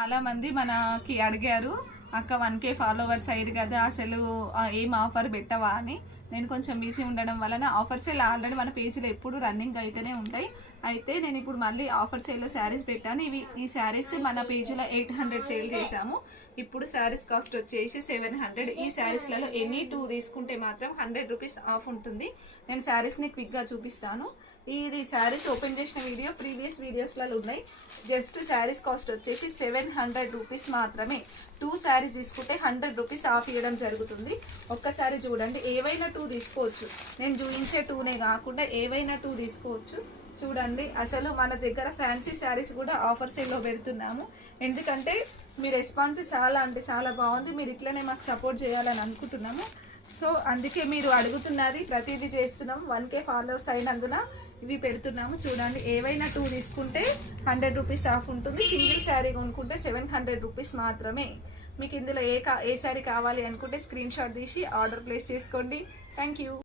చాలామంది మనకి అడిగారు, అక్క 1K ఫాలోవర్స్ అయ్యారు కదా, అసలు ఏం ఆఫర్ పెట్టవా అని. నేను కొంచెం బిజీ ఉండడం వలన ఆఫర్ సేల్ ఆల్రెడీ మన పేజీలో ఎప్పుడు రన్నింగ్ అయితేనే ఉంటాయి. అయితే నేను ఇప్పుడు మళ్ళీ ఆఫర్ సేల్లో శారీస్ పెట్టాను. ఈ శారీస్ మన పేజీలో 800 సేల్ చేశాము. ఇప్పుడు శారీస్ కాస్ట్ వచ్చేసి 700. ఈ శారీస్లలో ఎనీ 2 తీసుకుంటే మాత్రం 100 రూపీస్ ఆఫ్ ఉంటుంది. నేను శారీస్ని క్విక్గా చూపిస్తాను. ఇది శారీస్ ఓపెన్ చేసిన వీడియో ప్రీవియస్ వీడియోస్లలో ఉన్నాయి. జస్ట్ శారీస్ కాస్ట్ వచ్చేసి 700 రూపీస్ మాత్రమే. 2 శారీస్ తీసుకుంటే 100 రూపీస్ ఆఫ్ ఇవ్వడం జరుగుతుంది. ఒక్కసారి చూడండి, ఏవైనా 2 తీసుకోవచ్చు. నేను చూపించే 2నే కాకుండా ఏవైనా 2 తీసుకోవచ్చు. చూడండి, అసలు మన దగ్గర ఫ్యాన్సీ శారీస్ కూడా ఆఫర్ సేల్లో పెడుతున్నాము. ఎందుకంటే మీ రెస్పాన్స్ చాలా అంటే చాలా బాగుంది. మీరు ఇట్లనే మాకు సపోర్ట్ చేయాలని అనుకుంటున్నాము. సో అందుకే మీరు అడుగుతున్నది ప్రతిదీ చేస్తున్నాము. 1K ఫాలోవర్స్ అయినందున ఇవి పెడుతున్నాము. చూడండి, ఏవైనా 2 తీసుకుంటే 100 రూపీస్ ఆఫ్ ఉంటుంది. సింగిల్ శారీ కొనుక్కుంటే 700 రూపీస్ మాత్రమే. మీకు ఇందులో ఏ శారీ కావాలి అనుకుంటే స్క్రీన్ షాట్ తీసి ఆర్డర్ ప్లేస్ చేసుకోండి. Thank you.